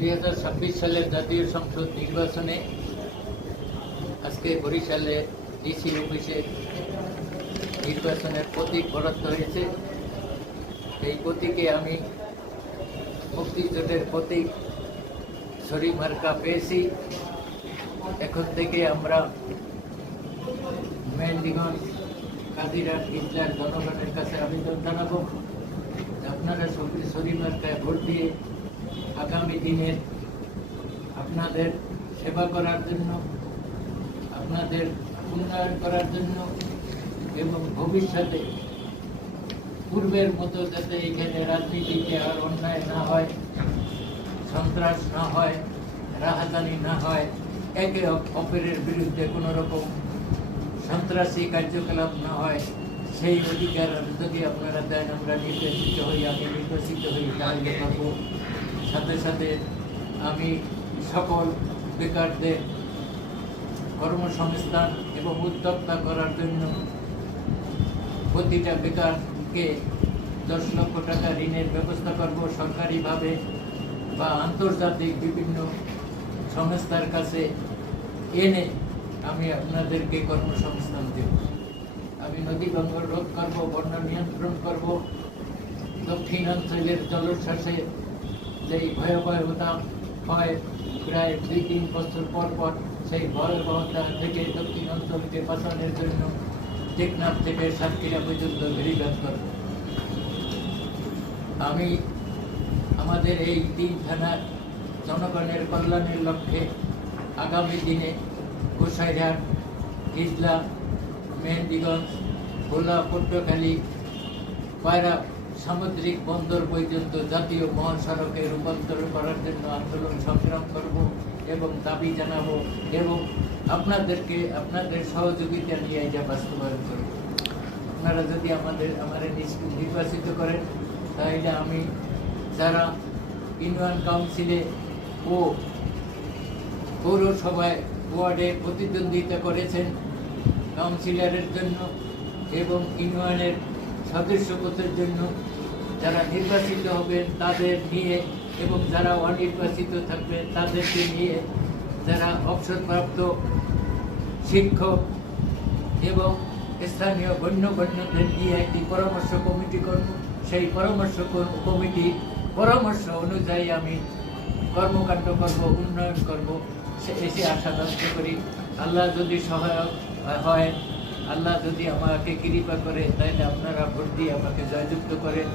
2026 সালের জাতীয় সংসদ নির্বাচনে আজকে বরিশালে ডিসি অফিসে নির্বাচনের প্রতীক বরাদ্দ হয়েছে। এই প্রতীকে আমি মুক্তিযুদ্ধের প্রতীক ছড়ি মার্কা পেয়েছি। এখন থেকে আমরা মেহেন্দিগঞ্জ কাদিরাট ইজলার জনগণের কাছে আবেদন জানাবো, আপনারা ছড়ি মার্কায় ভোট দিয়ে আগামী দিনের আপনাদের সেবা করার জন্য, আপনাদের উন্নয়ন করার জন্য এবং ভবিষ্যতে পূর্বের মতো যাতে এখানে রাজনীতিতে আর অন্যায় না হয়, সন্ত্রাস না হয়, রাহাজানি না হয়, একে অপরের বিরুদ্ধে কোনো রকম সন্ত্রাসী কার্যকলাপ না হয়, সেই অধিকার যদি আপনারা দেন, আমরা নির্বাচিত হই, আমি নির্বাচিত হই, তাহলে পাবো। সাথে সাথে আমি সকল বেকারদের কর্মসংস্থান এবং উদ্যোক্তা করার জন্য প্রতিটা বেকারকে 10 লক্ষ টাকা ঋণের ব্যবস্থা করব সরকারিভাবে বা আন্তর্জাতিক বিভিন্ন সংস্থার কাছে এনে আমি আপনাদেরকে কর্মসংস্থান দেব। আমি নদী ভাঙন রোধ করব, বন্যা নিয়ন্ত্রণ করব, দক্ষিণাঞ্চলের জলোচ্ছ্বাসে যেই ভয়াবহতা হয় প্রায় 2-3 বছর পর পর, সেই ভয়াবহতা থেকে দক্ষিণ অঞ্চলকে বাঁচানোর জন্য টেকনাফ থেকে সাতক্ষীরা পর্যন্ত ভেরিঘাট করব। আমি আমাদের এই 3 থানার জনগণের কল্যাণের লক্ষ্যে আগামী দিনে গোসাইরহাট, ইজলা, মেহেন্দিগঞ্জ, ভোলা, পটুয়াখালী, পায়রা সামুদ্রিক বন্দর পর্যন্ত জাতীয় মহাসড়কে রূপান্তর করার জন্য আন্দোলন সংগ্রাম করব এবং দাবি জানাবো এবং আপনাদেরকে আপনাদের সহযোগিতা নিয়ে যা বাস্তবায়ন করব। আপনারা যদি আমাদের নির্বাচিত করেন, তাহলে আমি যারা ইউনিয়ন কাউন্সিলে ও পৌরসভায় ওয়ার্ডে প্রতিদ্বন্দ্বিতা করেছেন কাউন্সিলরের জন্য এবং ইউনিয়নের সদস্য পদের জন্য, যারা নির্বাচিত হবেন তাদের নিয়ে এবং যারা অনির্বাচিত থাকবেন তাদেরকে নিয়ে, যারা অবসরপ্রাপ্ত শিক্ষক এবং স্থানীয় গণ্যমান্যদের নিয়ে একটি পরামর্শ কমিটি করব। সেই পরামর্শ কমিটির পরামর্শ অনুযায়ী আমি কর্মকাণ্ড করব, উন্নয়ন করব, এসে আশা ব্যক্ত করি। আল্লাহ যদি সহায়ক হয়, আল্লাহ যদি আমাকে কৃপা করে, তাহলে আপনারা ভোট দিয়ে আমাকে জয়যুক্ত করেন।